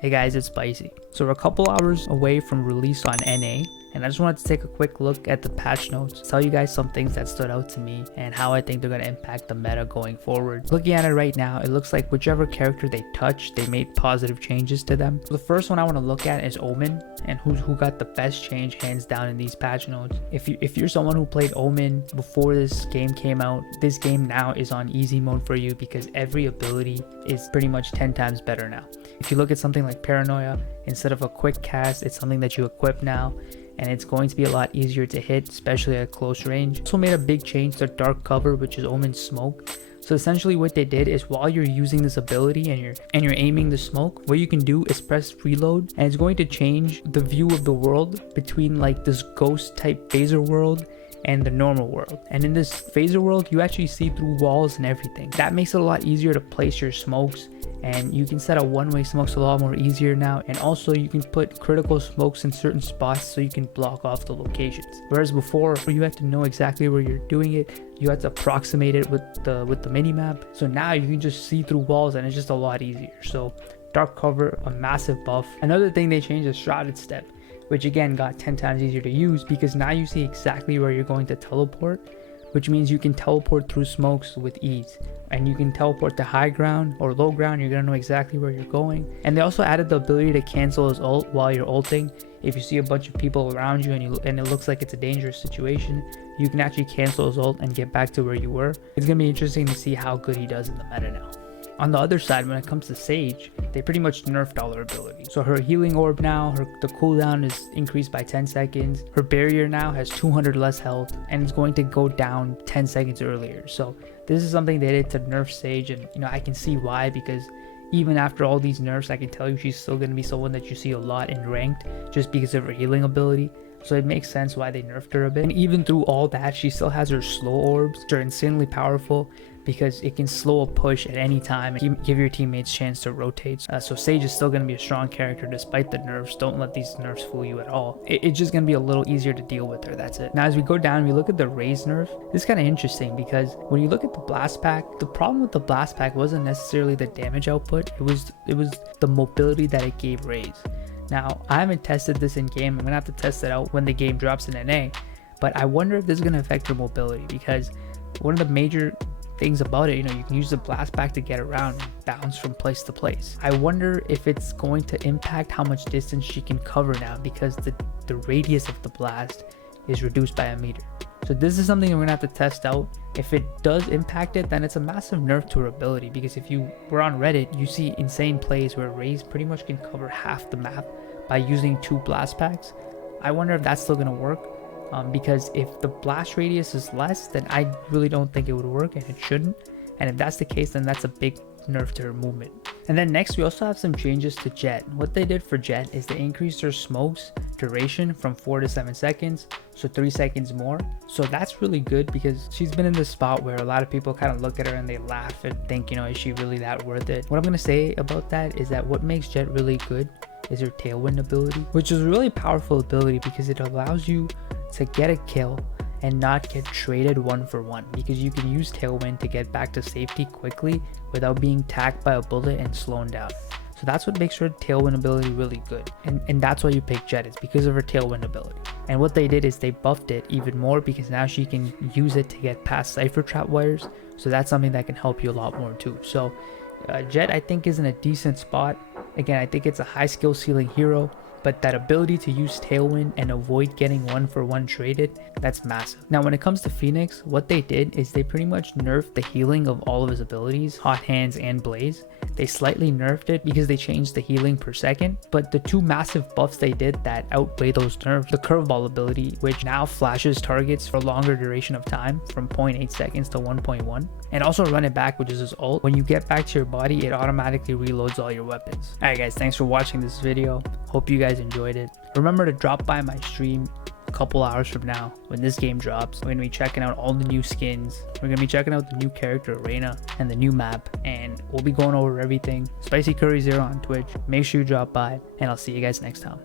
Hey guys, it's Spicy. So we're a couple hours away from release on NA, and I just wanted to take a quick look at the patch notes, tell you guys some things that stood out to me and how I think they're going to impact the meta going forward. Looking at it right now, it looks like whichever character they touch, they made positive changes to them. So the first one I want to look at is Omen, and who got the best change hands down in these patch notes. If you're someone who played Omen before this game came out, this game now is on easy mode for you because every ability is pretty much 10 times better now. If you look at something like Paranoia, instead of a quick cast, it's something that you equip now, and it's going to be a lot easier to hit, especially at close range. Also made a big change to Dark Cover, which is Omen's smoke. So essentially what they did is while you're using this ability and you're aiming the smoke, what you can do is press reload, and it's going to change the view of the world between like this ghost type phaser world and the normal world. And in this phaser world, you actually see through walls and everything. That makes it a lot easier to place your smokes, and you can set up one-way smokes a lot more easier now, and also you can put critical smokes in certain spots so you can block off the locations. Whereas before, you had to know exactly where you're doing it, you had to approximate it with the mini map. So now you can just see through walls, and it's just a lot easier. So Dark Cover, a massive buff. Another thing they changed is Shrouded Step, which again got 10 times easier to use because now you see exactly where you're going to teleport, which means you can teleport through smokes with ease, and you can teleport to high ground or low ground. You're gonna know exactly where you're going. And they also added the ability to cancel his ult while you're ulting. If you see a bunch of people around you and it looks like it's a dangerous situation, you can actually cancel his ult and get back to where you were. It's gonna be interesting to see how good he does in the meta now. On the other side, when it comes to Sage, they pretty much nerfed all her abilities. So her healing orb now, the cooldown is increased by 10 seconds. Her barrier now has 200 less health, and it's going to go down 10 seconds earlier. So this is something they did to nerf Sage, and I can see why, because even after all these nerfs, I can tell you she's still going to be someone that you see a lot in ranked just because of her healing ability. So it makes sense why they nerfed her a bit. And even through all that, she still has her slow orbs, which are insanely powerful because it can slow a push at any time and give your teammates a chance to rotate. So Sage is still going to be a strong character despite the nerfs. Don't let these nerfs fool you at all. It's just going to be a little easier to deal with her. That's it. Now as we go down, we look at the Raze nerf. This is kind of interesting because when you look at the Blast Pack, the problem with the Blast Pack wasn't necessarily the damage output. It was the mobility that it gave Raze. Now, I haven't tested this in game. I'm going to have to test it out when the game drops in NA. But I wonder if this is going to affect her mobility, because one of the major things about it, you can use the Blast Pack to get around and bounce from place to place. I wonder if it's going to impact how much distance she can cover now, because the radius of the blast is reduced by 1 meter. So this is something we're going to have to test out. If it does impact it, then it's a massive nerf to her ability, because if you were on Reddit, you see insane plays where Raze pretty much can cover half the map by using 2 blast packs. I wonder if that's still going to work, because if the blast radius is less, then I really don't think it would work, and it shouldn't. And if that's the case, then that's a big nerf to her movement. And then next, we also have some changes to Jett. What they did for Jett is they increased her smokes duration from 4 to 7 seconds, so 3 seconds more. So that's really good, because she's been in this spot where a lot of people kind of look at her and they laugh and think, is she really that worth it? What I'm going to say about that is that what makes Jett really good is her Tailwind ability, which is a really powerful ability because it allows you to get a kill and not get traded 1-for-1, because you can use Tailwind to get back to safety quickly without being tagged by a bullet and slowed down. So that's what makes her Tailwind ability really good, and that's why you pick Jett, is because of her Tailwind ability. And what they did is they buffed it even more, because now she can use it to get past Cypher Trap wires, so that's something that can help you a lot more too. So Jett, I think, is in a decent spot. Again, I think it's a high skill ceiling hero, but that ability to use Tailwind and avoid getting 1-for-1 traded, that's massive. Now when it comes to Phoenix, what they did is they pretty much nerfed the healing of all of his abilities, Hot Hands and Blaze. They slightly nerfed it because they changed the healing per second, but the 2 massive buffs they did that outweigh those nerfs: the Curveball ability, which now flashes targets for a longer duration of time from 0.8 seconds to 1.1, and also Run It Back, which is his ult. When you get back to your body, it automatically reloads all your weapons. Alright guys, thanks for watching this video. Hope you guys enjoyed it. Remember to drop by my stream a couple hours from now when this game drops. We're going to be checking out all the new skins. We're going to be checking out the new character Reina and the new map, and we'll be going over everything. Spicy Curry 0 on Twitch. Make sure you drop by, and I'll see you guys next time.